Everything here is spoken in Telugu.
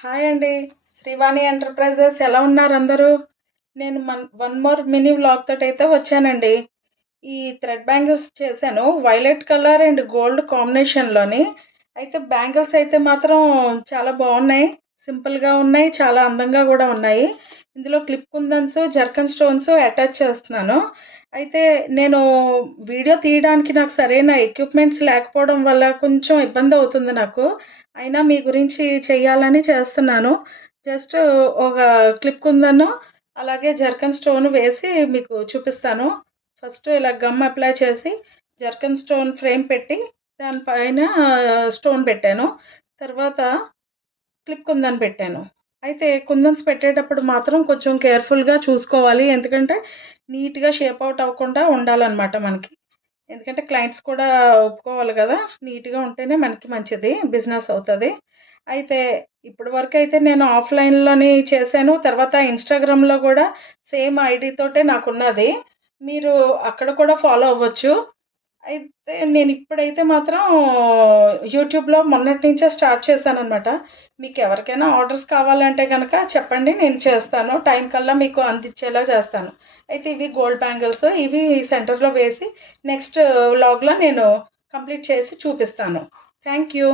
హాయ్ అండి. శ్రీవాణి ఎంటర్ప్రైజెస్ ఎలా ఉన్నారు అందరూ? నేను వన్ మోర్ మినీ వ్లాగ్ తోటైతే వచ్చానండి. ఈ థ్రెడ్ బ్యాంగిల్స్ చేశాను. వైలెట్ కలర్ అండ్ గోల్డ్ కాంబినేషన్‌లోని. అయితే బ్యాంగిల్స్ అయితే మాత్రం చాలా బాగున్నాయి. సింపుల్‌గా ఉన్నాయి. చాలా అందంగా కూడా ఉన్నాయి. ఇందులో క్లిప్ కుందన్స్, జర్కన్ స్టోన్స్ అటాచ్ చేస్తున్నాను. అయితే నేను వీడియో తీయడానికి నాకు సరైన ఎక్విప్‌మెంట్స్ లేకపోవడం వల్ల కొంచెం ఇబ్బందవుతుంది నాకు. అయినా మీ గురించి చెయ్యాలని చేస్తున్నాను. జస్ట్ ఒక క్లిప్ కుందను, అలాగే జర్కన్ స్టోన్ వేసి మీకు చూపిస్తాను. ఫస్ట్ ఇలా గమ్ అప్లై చేసి జర్కన్ స్టోన్ ఫ్రేమ్ పెట్టి దానిపైన స్టోన్ పెట్టాను. తర్వాత క్లిప్ కుందన్ పెట్టాను. అయితే కుందన్స్ పెట్టేటప్పుడు మాత్రం కొంచెం కేర్‌ఫుల్‌గా చూసుకోవాలి. ఎందుకంటే నీట్‌గా షేప్ ఔట్ అవ్వకుండా ఉండాలనమాట మనకి. ఎందుకంటే క్లయింట్స్ కూడా ఒప్పుకోవాలి కదా! నీట్‌గా ఉంటేనే మనకి మంచిది. బిజినెస్ అవుతది. అయితే ఇప్పటి వరకైతే నేను ఆఫ్‌లైన్‌లోని చేశాను. తర్వాత ఇన్‌స్టాగ్రామ్‌లో కూడా సేమ్ ఐడీ తోటే నాకున్నది. మీరు అక్కడ కూడా ఫాలో అవ్వచ్చు. అయితే నేనిప్పుడైతే మాత్రం యూట్యూబ్‌లో మొన్నటి నుంచే స్టార్ట్ చేశాననమాట. మీకెవరికైనా ఆర్డర్స్ కావాలంటే గనక చెప్పండి. నేను చేస్తాను. టైం కల్లా మీకు అందించేలా చేస్తాను. అయితే ఇవి గోల్డ్ బ్యాంగిల్స్. ఇవి సెంటర్‌లో వేసి నెక్స్ట్ వ్లాగ్‌లో నేను కంప్లీట్ చేసి చూపిస్తాను. Thank you.